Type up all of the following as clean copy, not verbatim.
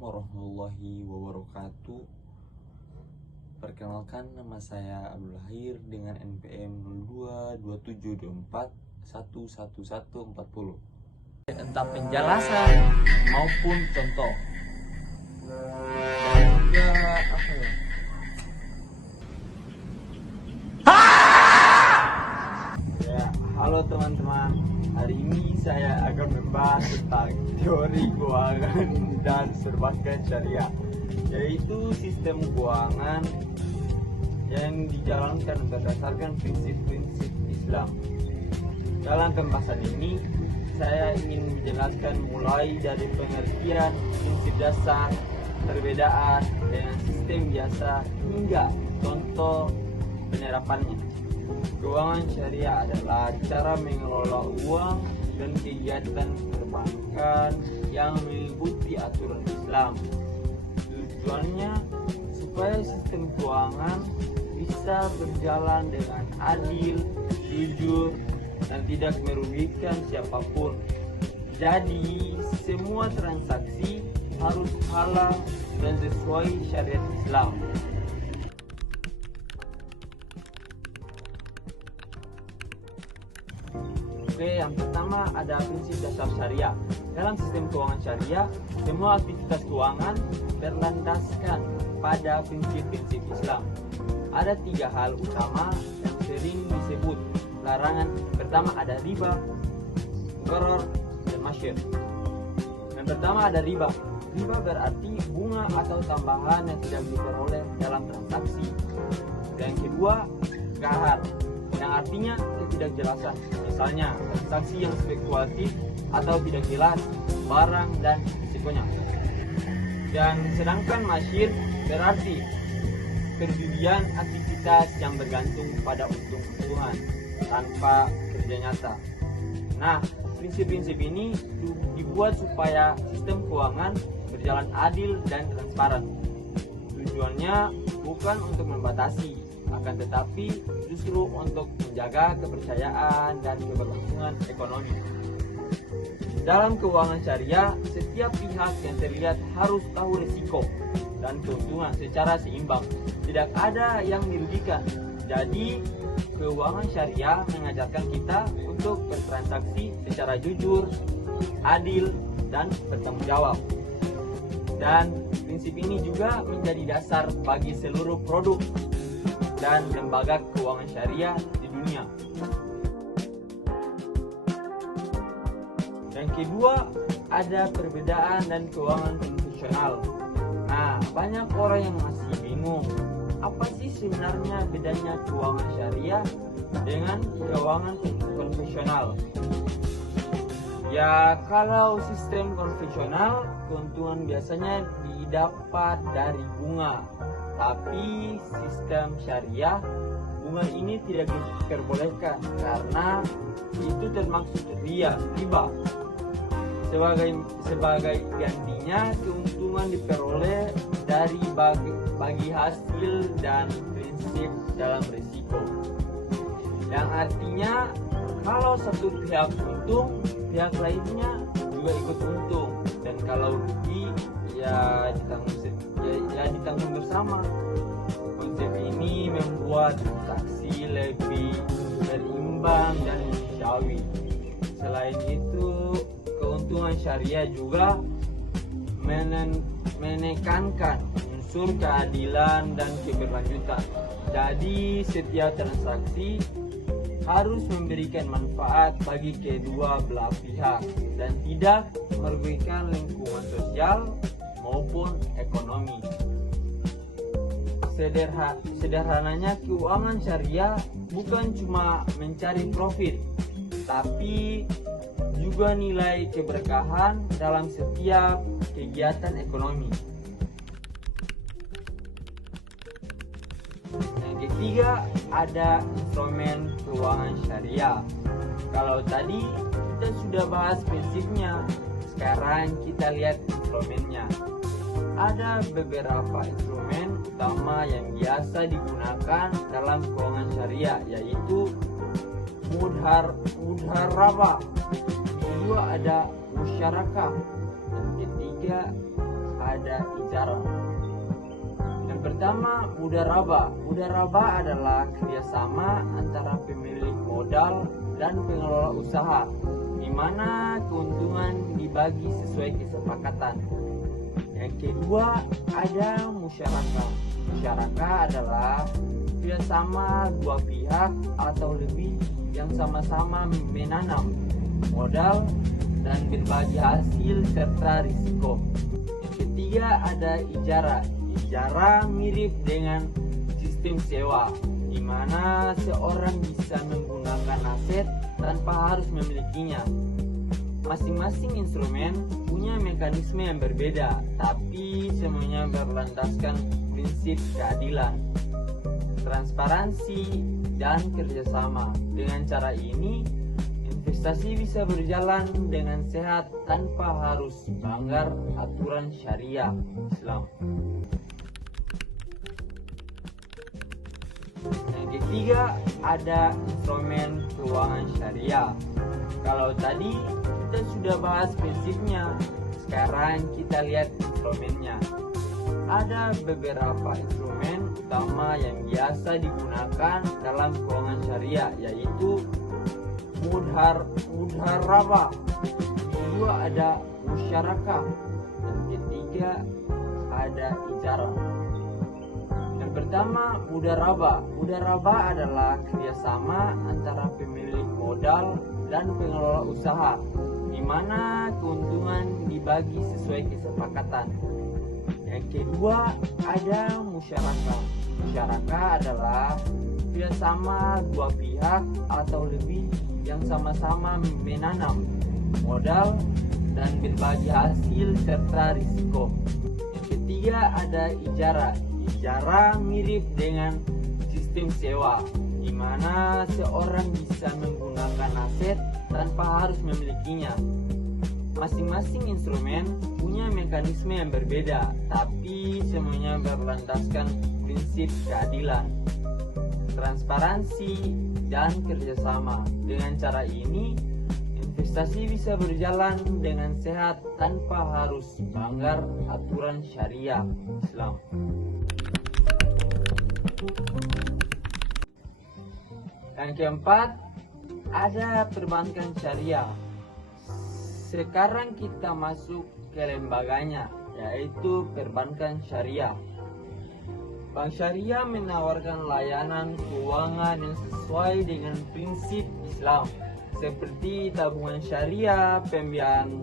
warahmatullahi wabarakatuh. Perkenalkan, nama saya Abdul Lahir dengan NPM 022724111140. Entah penjelasan maupun contoh. Dan juga halo teman-teman. Hari ini saya akan membahas tentang teori keuangan dan perbankan syariah, yaitu sistem keuangan yang dijalankan berdasarkan prinsip-prinsip Islam. Dalam pembahasan ini, saya ingin menjelaskan mulai dari pengertian prinsip dasar, perbedaan dengan sistem biasa, hingga contoh penerapannya. Keuangan syariah adalah cara mengelola uang dan kegiatan perbankan yang mengikuti aturan Islam. Tujuannya supaya sistem keuangan bisa berjalan dengan adil, jujur, dan tidak merugikan siapapun. Jadi, semua transaksi harus halal dan sesuai syariat Islam. Oke, yang pertama ada prinsip dasar syariah. Dalam sistem keuangan syariah, semua aktivitas keuangan berlandaskan pada prinsip-prinsip Islam. Ada 3 hal utama yang sering disebut larangan. Pertama ada riba, gharar, dan masyir. Yang pertama ada riba. Riba berarti bunga atau tambahan yang tidak diperoleh dalam transaksi. Yang kedua, gharar, yang artinya ketidakjelasan. Misalnya, transaksi yang spekulatif atau tidak jelas barang dan risikonya. Dan sedangkan masyir berarti perjudian aktivitas yang bergantung pada untung-untungan tanpa kerja nyata. Nah, prinsip-prinsip ini dibuat supaya sistem keuangan berjalan adil dan transparan. Tujuannya bukan untuk membatasi, akan tetapi justru untuk menjaga kepercayaan dan keberlangsungan ekonomi. Dalam keuangan syariah, setiap pihak yang terlibat harus tahu risiko dan keuntungan secara seimbang. Tidak ada yang dirugikan. Jadi, keuangan syariah mengajarkan kita untuk bertransaksi secara jujur, adil, dan bertanggung jawab. Dan prinsip ini juga menjadi dasar bagi seluruh produk dan lembaga keuangan syariah di dunia. Yang kedua, ada perbedaan dan keuangan konvensional. Nah, banyak orang yang masih bingung, apa sih sebenarnya bedanya keuangan syariah dengan keuangan konvensional? Ya, kalau sistem konvensional, keuntungan biasanya didapat dari bunga. Tapi sistem syariah, bunga ini tidak diperbolehkan karena itu termasuk riba. Sebagai gantinya, keuntungan diperoleh dari bagi hasil dan prinsip dalam risiko. Yang artinya, kalau satu pihak untung, pihak lainnya juga ikut untung. Dan kalau rugi, ya ditanggung bersama. Konsep ini membuat transaksi lebih berimbang dan manusiawi. Selain itu, keuntungan syariah juga menekankan unsur keadilan dan keberlanjutan. Jadi, setiap transaksi harus memberikan manfaat bagi kedua belah pihak dan tidak merugikan lingkungan sosial maupun ekonomi. Sederhananya, keuangan syariah bukan cuma mencari profit, tapi juga nilai keberkahan dalam setiap kegiatan ekonomi. Yang ketiga, ada instrumen keuangan syariah. Kalau tadi kita sudah bahas prinsipnya, sekarang kita lihat instrumennya. Ada beberapa instrumen utama yang biasa digunakan dalam keuangan syariah, yaitu mudharabah, kedua ada musyarakah, dan ketiga ada ijarah. Yang pertama, mudarabah. Mudarabah adalah kerjasama antara pemilik modal dan pengelola usaha, di mana keuntungan dibagi sesuai kesepakatan. Yang kedua, ada musyarakah. Musyarakah adalah kerjasama dua pihak atau lebih yang sama-sama menanam modal dan berbagi hasil serta risiko. Yang ketiga, ada ijarah. Ijarah mirip dengan sistem sewa, di mana seorang bisa menggunakan aset tanpa harus memilikinya. Masing-masing instrumen punya mekanisme yang berbeda, tapi semuanya berlandaskan prinsip keadilan, transparansi, dan kerjasama. Dengan cara ini, investasi bisa berjalan dengan sehat tanpa harus melanggar aturan syariah Islam. Yang ketiga, ada instrumen keuangan syariah. Kalau tadi kita sudah bahas prinsipnya, sekarang kita lihat instrumennya. Ada beberapa instrumen utama yang biasa digunakan dalam keuangan syariah, yaitu mudarabah. Kedua, ada musyarakah. Dan ketiga, ada ijarah. Yang pertama, mudarabah. Mudarabah adalah kerjasama antara pemilik modal dan pengelola usaha, di mana keuntungan dibagi sesuai kesepakatan. Yang kedua, ada musyarakah. Musyarakah adalah kerjasama dua pihak atau lebih yang sama-sama menanam modal dan berbagi hasil serta risiko. Yang ketiga, ada ijarah. Ijarah mirip dengan sistem sewa, di mana seorang bisa menggunakan aset tanpa harus memilikinya. Masing-masing instrumen punya mekanisme yang berbeda, tapi semuanya berlandaskan prinsip keadilan, transparansi, dan kerjasama. Dengan cara ini, investasi bisa berjalan dengan sehat tanpa harus melanggar aturan syariah Islam. Yang keempat, ada perbankan syariah. Sekarang kita masuk ke lembaganya, yaitu perbankan syariah. Bank syariah menawarkan layanan keuangan yang sesuai dengan prinsip Islam, seperti tabungan syariah, pembiayaan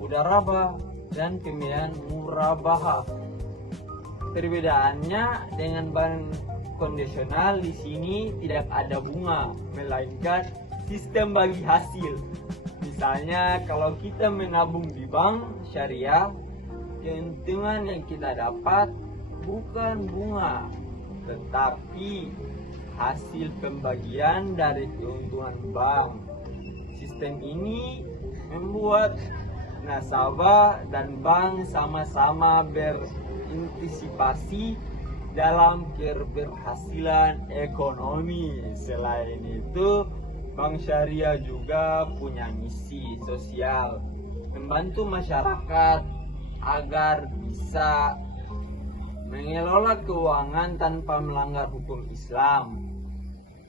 mudarabah, dan pembiayaan murabahah. Perbedaannya dengan bank konvensional, di sini tidak ada bunga, melainkan sistem bagi hasil. Misalnya, kalau kita menabung di bank syariah, keuntungan yang kita dapat bukan bunga, tetapi hasil pembagian dari keuntungan bank. Sistem ini membuat nasabah dan bank sama-sama berintisipasi dalam keberhasilan ekonomi. Selain itu, bank syariah juga punya misi sosial, membantu masyarakat agar bisa mengelola keuangan tanpa melanggar hukum Islam.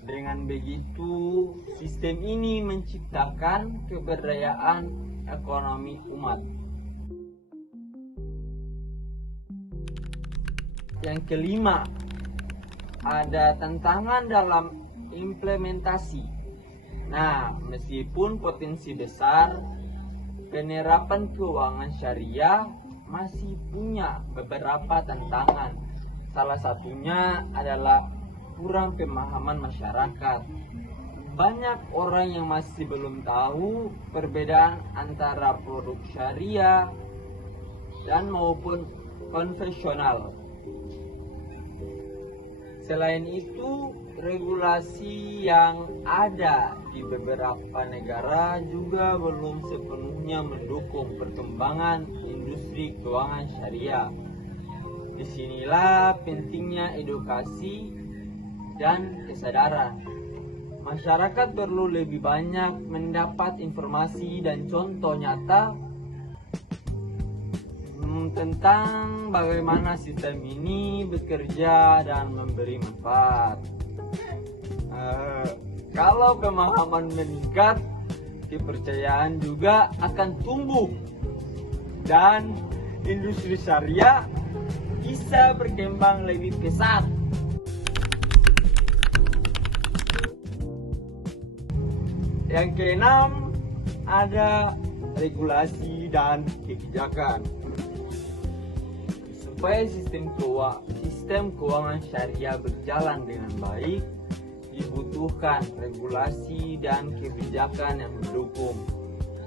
Dengan begitu, sistem ini menciptakan keberdayaan ekonomi umat. Yang kelima, ada tantangan dalam implementasi. Nah, meskipun potensi besar, penerapan keuangan syariah masih punya beberapa tantangan. Salah satunya adalah kurang pemahaman masyarakat. Banyak orang yang masih belum tahu perbedaan antara produk syariah dan maupun konvensional. Selain itu, regulasi yang ada di beberapa negara juga belum sepenuhnya mendukung perkembangan industri keuangan syariah. Disinilah pentingnya edukasi dan kesadaran. Masyarakat perlu lebih banyak mendapat informasi dan contoh nyata tentang bagaimana sistem ini bekerja dan memberi manfaat. Kalau pemahaman meningkat, kepercayaan juga akan tumbuh dan industri syariah bisa berkembang lebih pesat. Yang keenam, ada regulasi dan kebijakan. Supaya sistem keuangan syariah berjalan dengan baik, dibutuhkan regulasi dan kebijakan yang mendukung.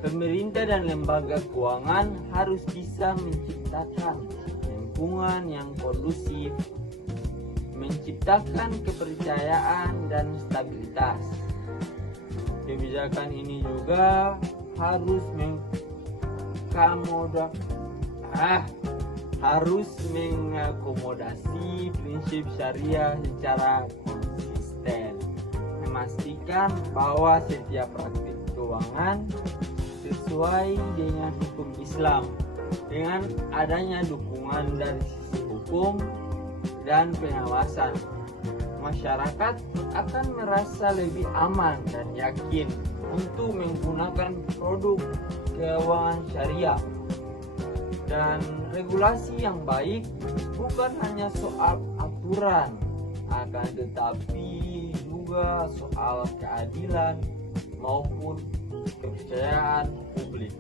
Pemerintah dan lembaga keuangan harus bisa menciptakan lingkungan yang kondusif, menciptakan kepercayaan dan stabilitas. Kebijakan ini juga harus mengakomodasi prinsip syariah secara konsisten, memastikan bahwa setiap praktik keuangan sesuai dengan hukum Islam dengan adanya dukungan dari sisi hukum dan pengawasan. Masyarakat akan merasa lebih aman dan yakin untuk menggunakan produk keuangan syariah. Dan regulasi yang baik bukan hanya soal aturan, akan tetapi juga soal keadilan maupun kepercayaan publik.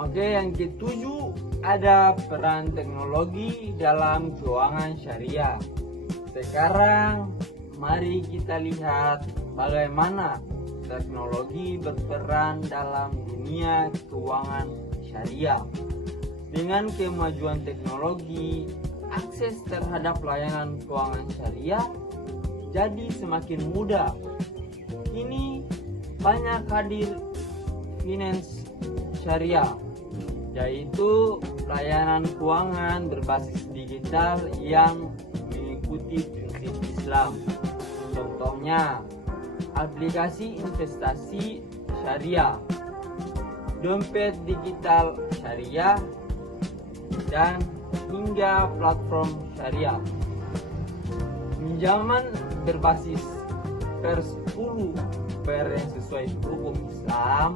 Oke, yang ketujuh, ada peran teknologi dalam keuangan syariah. Sekarang mari kita lihat bagaimana teknologi berperan dalam dunia keuangan syariah. Dengan kemajuan teknologi, akses terhadap layanan keuangan syariah jadi semakin mudah. Kini banyak hadir finance syariah, yaitu layanan keuangan berbasis digital yang mengikuti prinsip Islam. Contohnya, aplikasi investasi syariah, dompet digital syariah, dan hingga platform syariah. Pinjaman berbasis per 10 yang sesuai hukum Islam.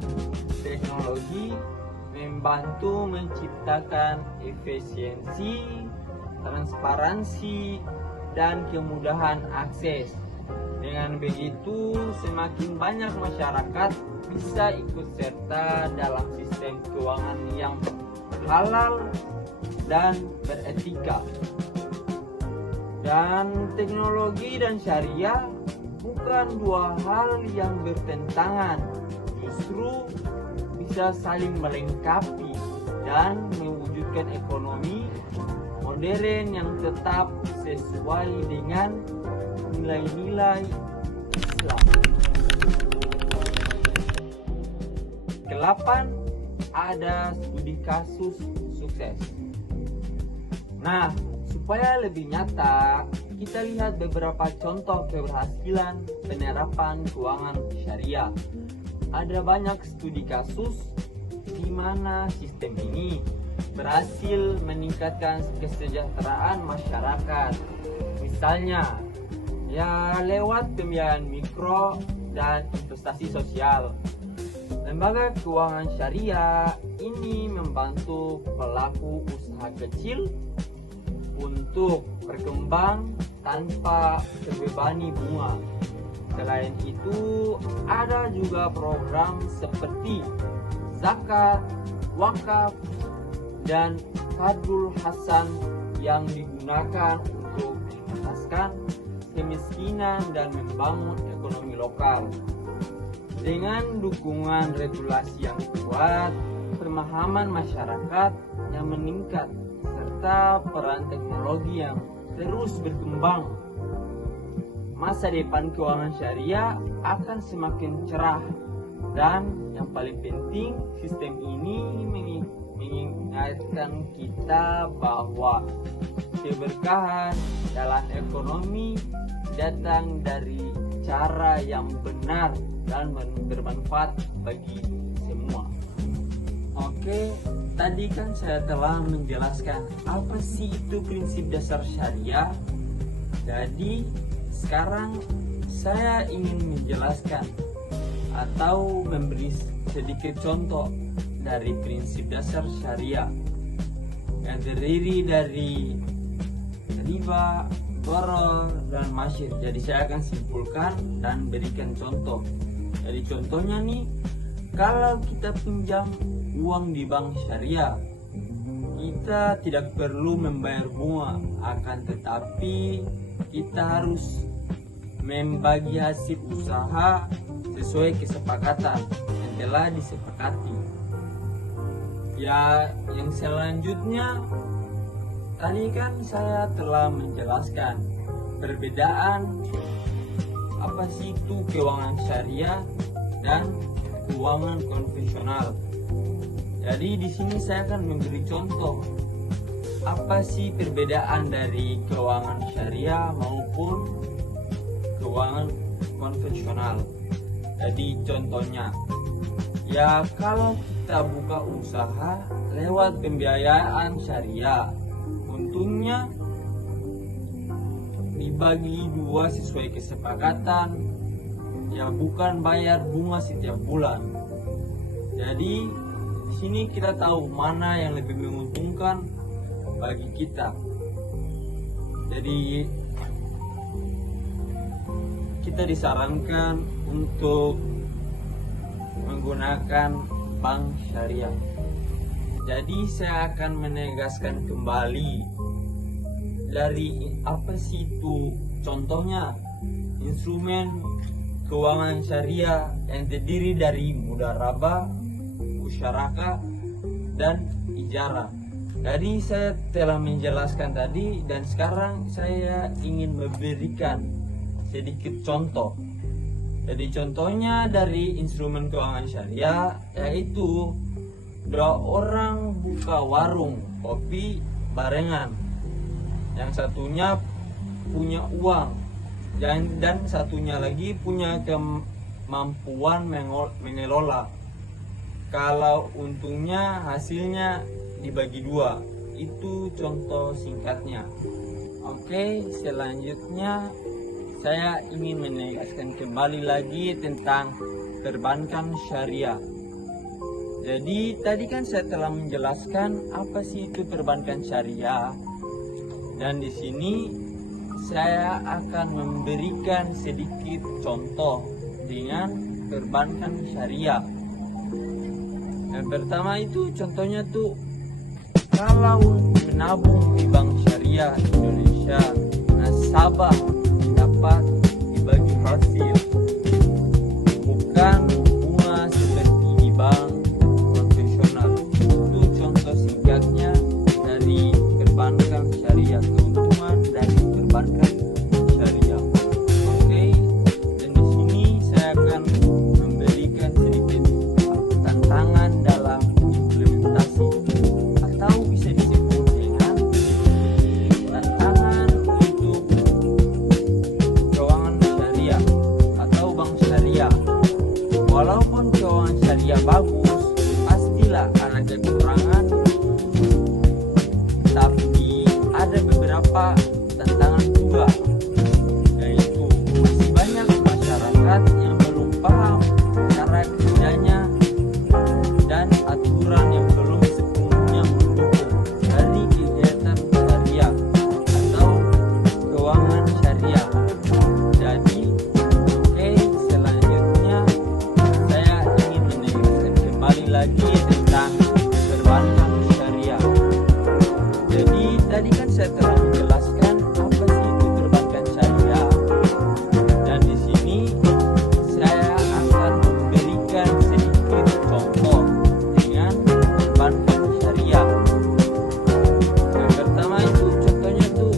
Teknologi membantu menciptakan efisiensi, transparansi, dan kemudahan akses. Dengan begitu, semakin banyak masyarakat bisa ikut serta dalam sistem keuangan yang halal dan beretika. Dan teknologi dan syariah bukan dua hal yang bertentangan, justru bisa saling melengkapi dan mewujudkan ekonomi modern yang tetap sesuai dengan nilai-nilai Islam. Ke-8, ada studi kasus sukses. Nah, supaya lebih nyata, kita lihat beberapa contoh keberhasilan penerapan keuangan syariah. Ada banyak studi kasus di mana sistem ini berhasil meningkatkan kesejahteraan masyarakat. Misalnya, lewat pembiayaan mikro dan investasi sosial. Lembaga keuangan syariah ini membantu pelaku usaha kecil untuk berkembang tanpa terbebani bunga. Selain itu, ada juga program seperti zakat, wakaf, dan Fadlul Hasan yang digunakan untuk mengentaskan kemiskinan dan membangun ekonomi lokal. Dengan dukungan regulasi yang kuat, pemahaman masyarakat yang meningkat, serta peran teknologi yang terus berkembang, masa depan keuangan syariah akan semakin cerah. Dan yang paling penting, sistem ini mengingatkan kita bahwa keberkahan dalam ekonomi datang dari cara yang benar dan bermanfaat bagi semua. Oke, tadi kan saya telah menjelaskan apa sih itu prinsip dasar syariah. Jadi sekarang saya ingin menjelaskan atau memberi sedikit contoh dari prinsip dasar syariah yang terdiri dari riba, gharar, dan masyir. Jadi saya akan simpulkan dan berikan contoh. Jadi contohnya nih, kalau kita pinjam uang di bank syariah, kita tidak perlu membayar bunga, akan tetapi kita harus membagi hasil usaha sesuai kesepakatan yang telah disepakati. Ya, yang selanjutnya tadi kan saya telah menjelaskan perbedaan apa sih itu keuangan syariah dan keuangan konvensional. Jadi di sini saya akan memberi contoh apa sih perbedaan dari keuangan syariah maupun keuangan konvensional. Jadi contohnya, ya kalau kita buka usaha lewat pembiayaan syariah, untungnya dibagi dua sesuai kesepakatan, ya bukan bayar bunga setiap bulan. Jadi di sini kita tahu mana yang lebih menguntungkan bagi kita. Jadi kita disarankan untuk menggunakan bank syariah. Jadi saya akan menegaskan kembali dari apa sih itu contohnya instrumen keuangan syariah yang terdiri dari mudharabah, musyarakah, dan ijarah. Jadi saya telah menjelaskan tadi dan sekarang saya ingin memberikan sedikit contoh. Jadi contohnya dari instrumen keuangan syariah yaitu dua orang buka warung kopi barengan. Yang satunya punya uang dan satunya lagi punya kemampuan mengelola. Kalau untungnya hasilnya dibagi dua. Itu contoh singkatnya. Oke, selanjutnya saya ingin menegaskan kembali lagi tentang perbankan syariah. Jadi tadi kan saya telah menjelaskan apa sih itu perbankan syariah. Dan di sini saya akan memberikan sedikit contoh dengan perbankan syariah. Yang pertama itu contohnya tuh kalau menabung di bank syariah Indonesia, nasabah dapat dibagi hasil, bukan bunga seperti di bank konvensional. Itu contoh singkatnya dari perbankan syariah, keuntungan dari perbankan syariah. Oke, dan di sini saya akan memberikan sedikit tantangan dalam implementasi atau bisa disebut dengan tantangan untuk keuangan syariah atau bank syariah. Walaupun keuangan syariah bagus, pastilah ada kekurangan, tapi ada beberapa tantangan juga, yaitu masih banyak masyarakat yang belum paham cara kerjanya dan aturan yang belum sepenuhnya mendukung dari kegiatan syariah atau keuangan syariah. Jadi, oke, selanjutnya saya ingin menegaskan kembali lagi tentang perbankan syariah. Jadi tadi kan saya telah menjelaskan apa sih itu perbankan syariah. Dan di sini saya akan memberikan sedikit contoh dengan perbankan syariah. Yang pertama itu contohnya tuh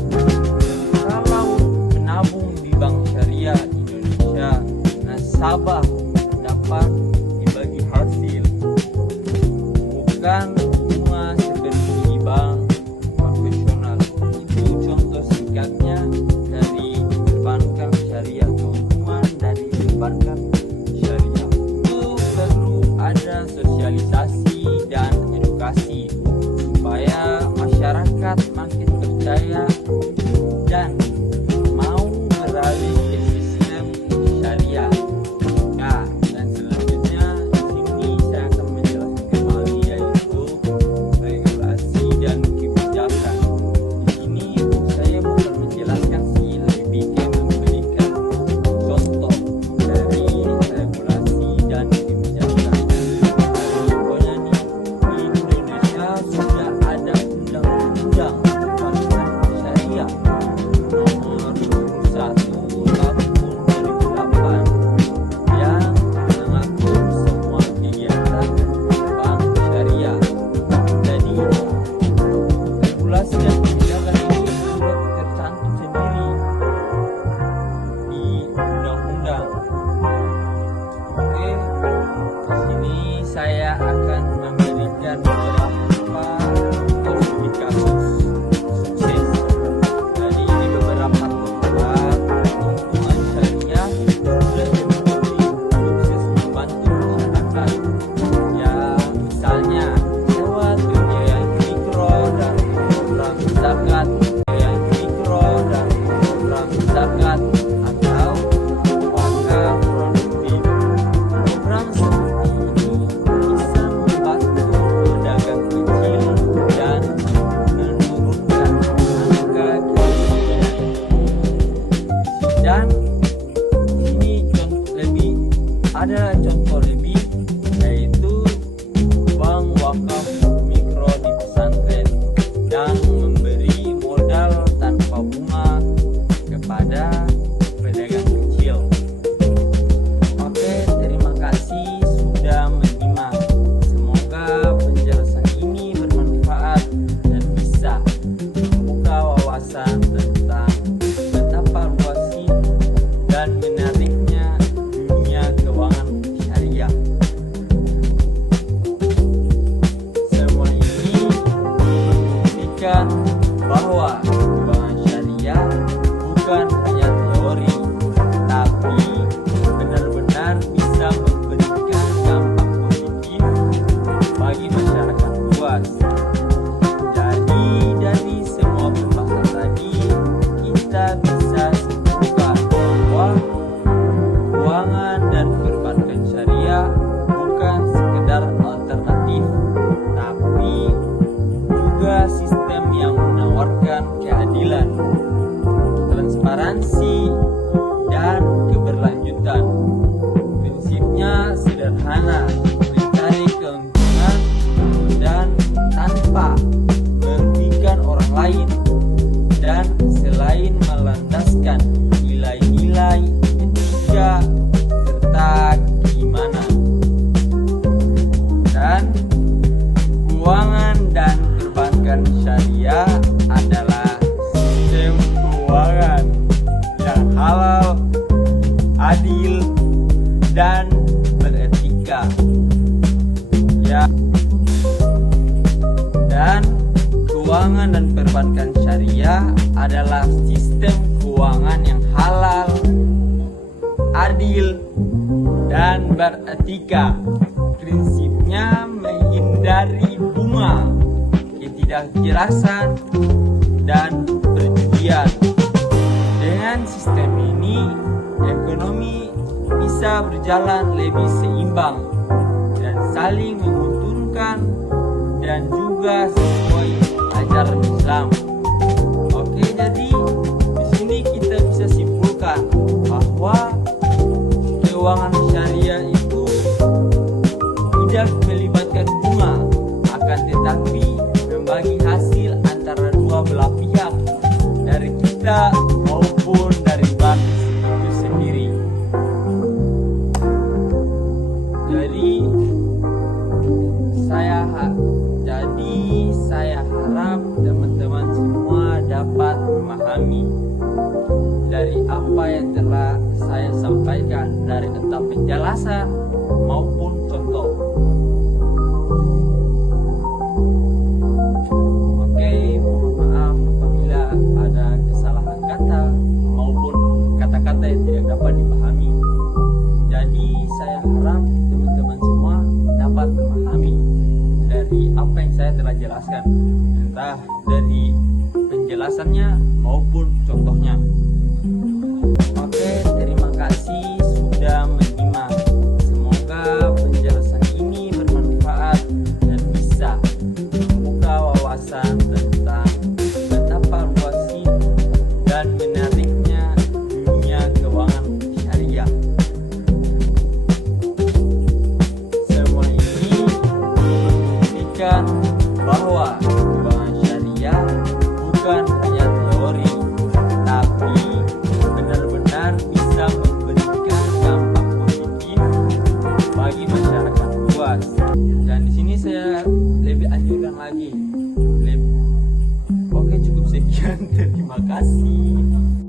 kalau menabung di bank syariah Indonesia, nasabah dapat dibagi hasil, bukan bunga seperti di bank konvensional. Itu contoh singkatnya dari perbankan syariah, keuntungan dari perbankan syariah. Itu perlu ada sosialisasi dan edukasi supaya masyarakat makin percaya dan mau beralih ke sistem syariah. Nah, dan selanjutnya di sini saya akan menjelaskan kembali yaitu regulasi dan kebijakan. Di sini saya bukan menjelaskan sih, lebih ke memberikan contoh dari regulasi dan kebijakan. Pokoknya nih, di Indonesia sudah ada undang-undang tentang syariah nomor 21 tahun 2008 yang mengatur semua kegiatan bank syariah. Jadi regulasi dan kebijakan ini sudah tercantum sendiri di undang-undang. Oke, di sini saya akan memberikan beberapa contoh kasus sukses. Jadi di beberapa tempat keuntungan syariah sudah terbukti sukses membantu masyarakat. Ya, misalnya lewat pembiayaan mikro dan program zakat, pembiayaan mikro dan program zakat atau wakaf produktif. Program seperti ini bisa membantu pedagang kecil dan menurunkan angka kemiskinan. Dan ini contoh lebih yaitu bank wakaf mikro di pesantren yang memberi modal tanpa bunga kepada pedagang kecil. Oke, terima kasih sudah menyimak. Semoga penjelasan ini bermanfaat dan bisa membuka wawasan tentang betapa luasnya dan menariknya dunia keuangan syariah. Semua ini membuktikan bahwa keuangan syariah bukan hanya teori, tapi benar-benar bisa memberikan dampak positif bagi masyarakat luas. Jadi dari semua pembahasan tadi kita bisa simpulkan bahwa keuangan dan perbankan syariah bukan sekedar alternatif, tapi juga sistem yang menawarkan keadilan, transparansi, dan keberlanjutan. Prinsipnya sederhana, mencari keuntungan dan tanpa merugikan orang lain, dan selain melandaskan nilai-nilai etika serta keimanan. Dan keuangan dan perbankan syariah adalah sistem keuangan yang halal, adil, dan beretika. Ya. Dan keuangan dan perbankan syariah adalah sistem keuangan yang halal, adil, dan beretika. Prinsipnya menghindari bunga, ketidakjelasan, dan perjudian. Dengan sistem ini, ekonomi bisa berjalan lebih seimbang dan saling menguntungkan dan juga sesuai ajaran Islam. Oke, jadi di sini kita bisa simpulkan bahwa keuangan syariah itu tidak melibatkan bunga, akan tetapi membagi hasil antara dua belah pihak, dari kita maupun dari bank itu sendiri. Jadi saya harap teman-teman semua dapat memahami dari apa yang telah saya sampaikan, dari entah penjelasan maupun contoh. Oke, mohon maaf apabila ada kesalahan kata maupun kata-kata yang tidak dapat dipahami. Jadi saya harap teman-teman semua dapat memahami dan dari apa yang saya telah jelaskan, entah dari penjelasannya maupun contohnya. Oke, terima kasih sudah menyimak. Semoga penjelasan ini bermanfaat dan bisa membuka wawasan tentang betapa luas dan menariknya dunia keuangan syariah. Semua ini membuktikan bahwa keuangan syariah bukan hanya teori, tapi benar-benar bisa memberikan dampak positif bagi masyarakat luas. Dan di sini saya lebih anjurkan lagi. Oke, cukup sekian. Terima kasih.